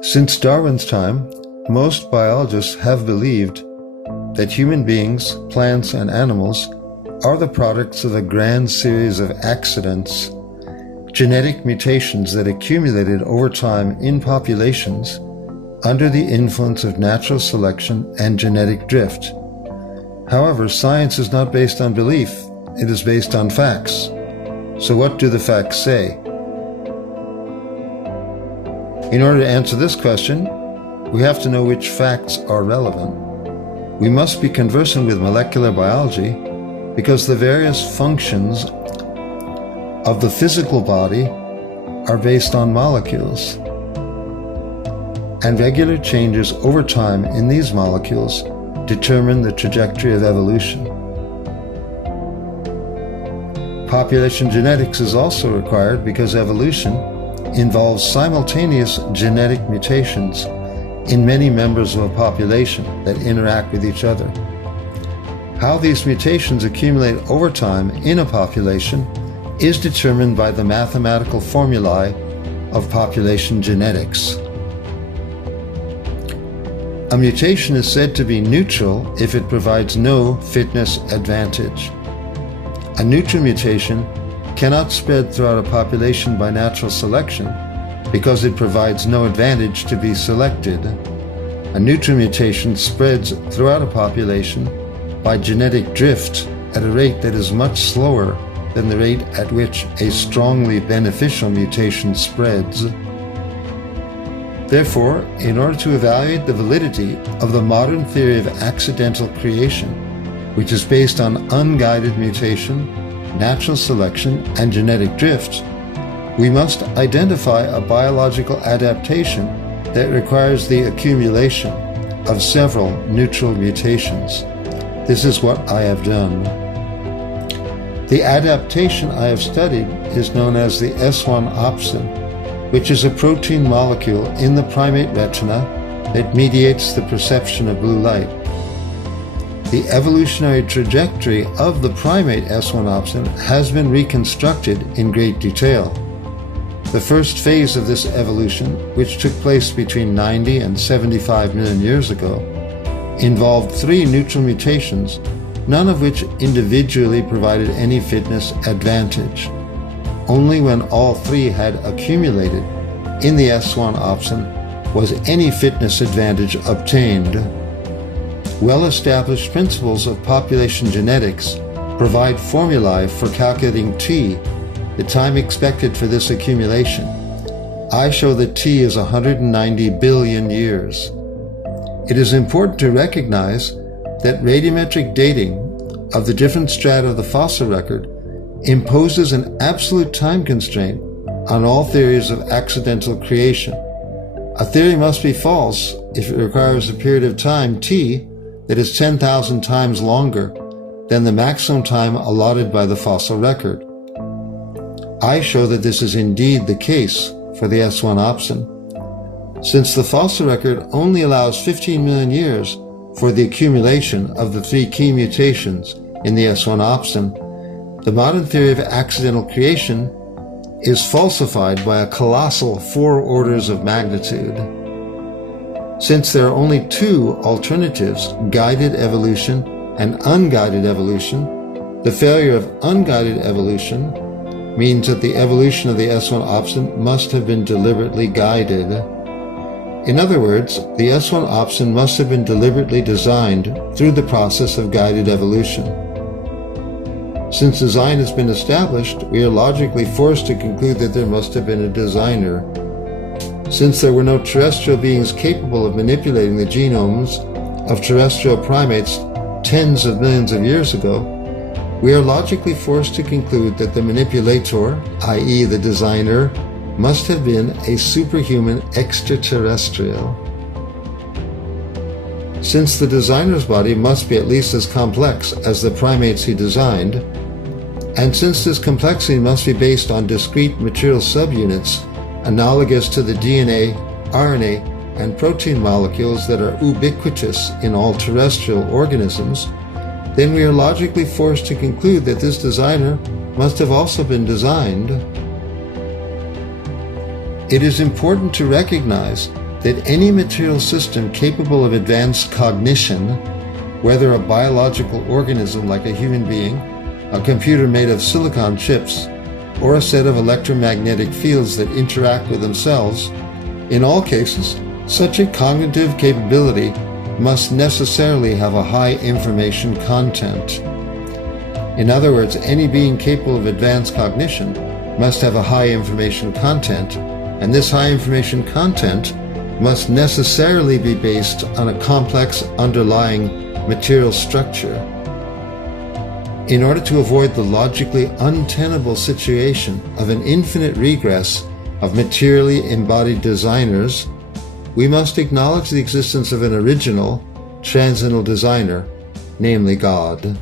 Since Darwin's time, most biologists have believed that human beings, plants, and animals are the products of a grand series of accidents, genetic mutations that accumulated over time in populations under the influence of natural selection and genetic drift. However, science is not based on belief, it is based on facts. So what do the facts say? In order to answer this question, we have to know which facts are relevant. We must be conversant with molecular biology because the various functions of the physical body are based on molecules, and regular changes over time in these molecules determine the trajectory of evolution. Population genetics is also required because evolution involves simultaneous genetic mutations in many members of a population that interact with each other. How these mutations accumulate over time in a population is determined by the mathematical formulae of population genetics. A mutation is said to be neutral if it provides no fitness advantage. A neutral mutation cannot spread throughout a population by natural selection because it provides no advantage to be selected. A neutral mutation spreads throughout a population by genetic drift at a rate that is much slower than the rate at which a strongly beneficial mutation spreads. Therefore, in order to evaluate the validity of the modern theory of accidental creation, which is based on unguided mutation, natural selection, and genetic drift, we must identify a biological adaptation that requires the accumulation of several neutral mutations. This is what I have done. The adaptation I have studied is known as the S1 opsin, which is a protein molecule in the primate retina that mediates the perception of blue light. The evolutionary trajectory of the primate S1 opsin has been reconstructed in great detail. The first phase of this evolution, which took place between 90 and 75 million years ago, involved 3 neutral mutations, none of which individually provided any fitness advantage. Only when all 3 had accumulated in the S1 opsin was any fitness advantage obtained. Well-established principles of population genetics provide formulae for calculating T, the time expected for this accumulation. I show that T is 190 billion years. It is important to recognize that radiometric dating of the different strata of the fossil record imposes an absolute time constraint on all theories of accidental creation. A theory must be false if it requires a period of time, T, that is 10,000 times longer than the maximum time allotted by the fossil record. I show that this is indeed the case for the S1 opsin. Since the fossil record only allows 15 million years for the accumulation of the 3 key mutations in the S1 opsin, the modern theory of accidental creation is falsified by a colossal 4 orders of magnitude. Since there are only 2 alternatives, guided evolution and unguided evolution, the failure of unguided evolution means that the evolution of the S1 opsin must have been deliberately guided. In other words, the S1 opsin must have been deliberately designed through the process of guided evolution. Since design has been established, we are logically forced to conclude that there must have been a designer. Since there were no terrestrial beings capable of manipulating the genomes of terrestrial primates tens of millions of years ago, we are logically forced to conclude that the manipulator, i.e. the designer, must have been a superhuman extraterrestrial. Since the designer's body must be at least as complex as the primates he designed, and since this complexity must be based on discrete material subunits analogous to the DNA, RNA, and protein molecules that are ubiquitous in all terrestrial organisms, then we are logically forced to conclude that this designer must have also been designed. It is important to recognize that any material system capable of advanced cognition, whether a biological organism like a human being, a computer made of silicon chips, or a set of electromagnetic fields that interact with themselves, in all cases, such a cognitive capability must necessarily have a high information content. In other words, any being capable of advanced cognition must have a high information content, and this high information content must necessarily be based on a complex underlying material structure. In order to avoid the logically untenable situation of an infinite regress of materially embodied designers, we must acknowledge the existence of an original, transcendental designer, namely God.